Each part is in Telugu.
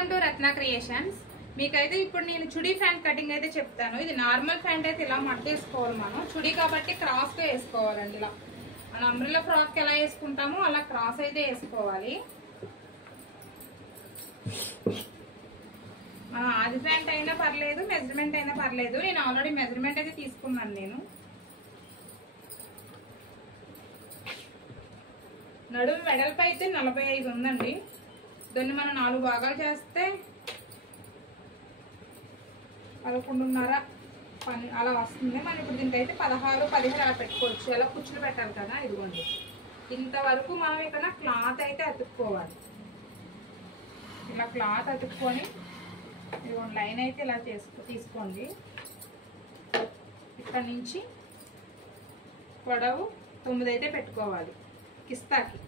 Welcome to Ratna creations. మీకైతే ఇప్పుడు నేను చుడీ ఫ్యాంట్ కటింగ్ అయితే చెప్తాను. ఇది నార్మల్ ఫ్యాంట్ అయితే ఇలా మట్టేసుకోవాలి. మనం చుడీ కాబట్టి క్రాస్ గా వేసుకోవాలండి. ఇలా మన అంబ్రెల్లా ఫ్రాక్ ఎలా వేసుకుంటామో అలా క్రాస్ అయితే వేసుకోవాలి. ఆది ఫ్యాంట్ అయినా పర్లేదు, మెజర్మెంట్ అయినా పర్లేదు. నేను ఆల్రెడీ మెజర్మెంట్ అయితే తీసుకున్నాను. నేను నడుము వెడల్పు అయితే 45 ఉందండి. దాన్ని మనం 4 భాగాలు చేస్తే 11:30 అలా వస్తుంది. మనం ఇప్పుడు దీనికైతే 16, 17 అలా పెట్టుకోవచ్చు. అలా కుచ్చులు పెట్టాలి కదా. ఇదిగోండి ఇంతవరకు మనం ఇక్కడ క్లాత్ అయితే అతుక్కోవాలి. ఇలా క్లాత్ అతుక్కొని ఇదిగోండి లైన్ అయితే ఇలా తీసుకోండి. ఇక్కడ నుంచి పొడవు 9 అయితే పెట్టుకోవాలి కిస్తాకి.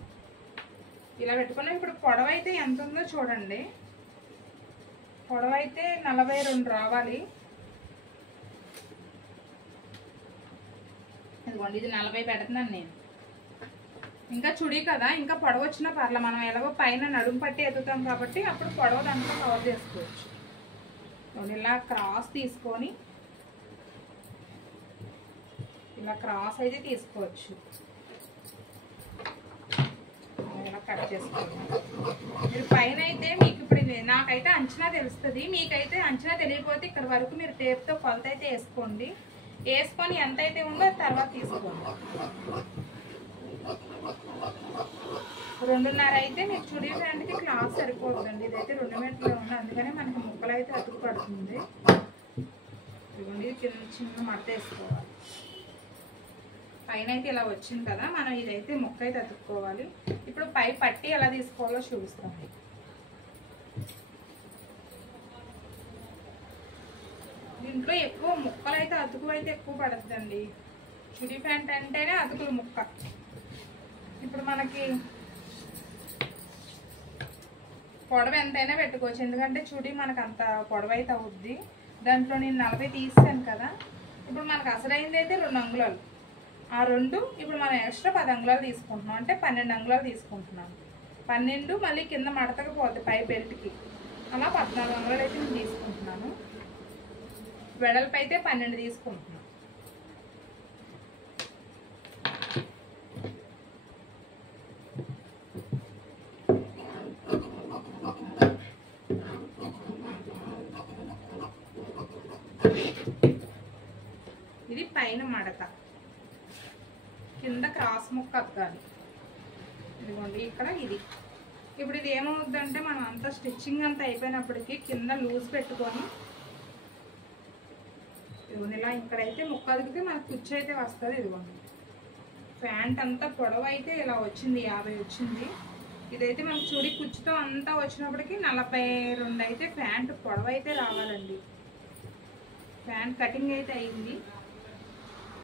ఇలా పెట్టుకున్నాం. ఇప్పుడు పొడవు అయితే ఎంత ఉందో చూడండి. పొడవు అయితే 42 రావాలి. ఇదిగోండి ఇది 40 పెడుతున్నాను నేను. ఇంకా చుడీ కదా, ఇంకా పొడవు వచ్చినా పర్లే. మనం ఎలాగో పైన నడుము పట్టి ఎత్తుతాం కాబట్టి అప్పుడు పొడవు దాంట్లో కవర్ చేసుకోవచ్చు. ఇలా క్రాస్ తీసుకొని ఇలా క్రాస్ అయితే తీసుకోవచ్చు. ఇలా కట్ చేసుకోవాలి. మీరు పైన అయితే మీకు ఇప్పుడు నాకైతే అంచనా తెలుస్తుంది. మీకైతే అంచనా తెలియకపోతే ఇక్కడ వరకు మీరు టేప్తో కొలత అయితే వేసుకోండి. వేసుకొని ఎంత అయితే ఉందో తర్వాత తీసుకోండి. 2:30 అయితే మీకు చుడీ ఫ్యాంట్కి క్లాత్ సరిపోతుందండి. ఇదైతే 2 మీటర్లు ఉంది, అందుకని మనకి ముక్కలు అయితే అతుకు పడుతుంది. ఇదిగోండి ఇది చిన్న మడత వేసుకోవాలి. పైన అయితే ఇలా వచ్చింది కదా, మనం ఇదైతే ముక్క అయితే అతుక్కోవాలి. ఇప్పుడు పై పట్టి ఎలా తీసుకోవాలో చూపిస్తాం. దీంట్లో ఎక్కువ ముక్కలు అయితే అతుకు అయితే ఎక్కువ పడుతుందండి. చుడీ ప్యాంట్ అంటేనే అతుకులు ముక్క. ఇప్పుడు మనకి పొడవ ఎంతైనా పెట్టుకోవచ్చు, ఎందుకంటే చుడీ మనకు అంత పొడవ అయితే అవుద్ది. దాంట్లో నేను 40 తీసాను కదా. ఇప్పుడు మనకు అసలైంది అయితే 2 అంగుళాలు. ఆ 2 ఇప్పుడు మనం ఎక్స్ట్రా 10 అంగుళాలు తీసుకుంటున్నాం, అంటే 12 అంగుళాలు తీసుకుంటున్నాం. 12 మళ్ళీ కింద మడతకు పోతుంది పై బెల్ట్కి. అలా 14 అంగుళాలు అయితే నేను తీసుకుంటున్నాను. వెడల్పు అయితే 12 తీసుకుంటున్నాను. ఇది పైన మడత, కింద క్రాస్ ముక్క అద్దాలి. ఇదిగోండి ఇక్కడ ఇది. ఇప్పుడు ఇది ఏమవుద్దంటే మనం అంతా స్టిచ్చింగ్ అంతా అయిపోయినప్పటికీ కింద లూజ్ పెట్టుకొని ఇదిగోండి ఇలా ఇక్కడైతే ముక్క అదిగితే మనకు కుచ్చు అయితే వస్తుంది. ఇదిగోండి ప్యాంట్ అంతా పొడవు అయితే ఇలా వచ్చింది, 50 వచ్చింది. ఇదైతే మనకు చుడీ కుచ్చుతో అంతా వచ్చినప్పటికీ 42 అయితే ప్యాంట్ పొడవు అయితే రావాలండి. ప్యాంట్ కటింగ్ అయితే అయింది.